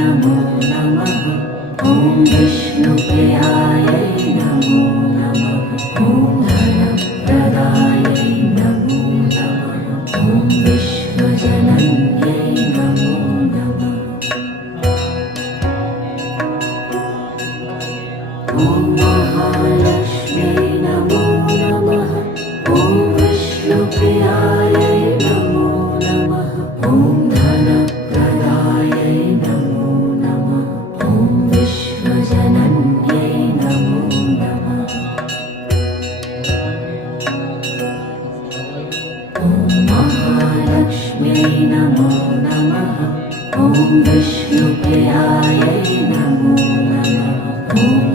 नमो नमः। ॐ विष्णुप्रियायै नमो नमः। ॐ धनप्रदायै नमो नमः। ॐ विश्वजनन्यै नमो नमः। ॐ महालक्ष्म्यै नमो नमः। ॐ विष्णुप्रियायै नमो नमः। ॐ धनप्रदायै नमो नमः। ॐ विश्वजनन्यै नमो नमः। ॐ महालक्ष्म्यै नमो नमः। ॐ विष्णुप्रियायै नमो नमः। ॐ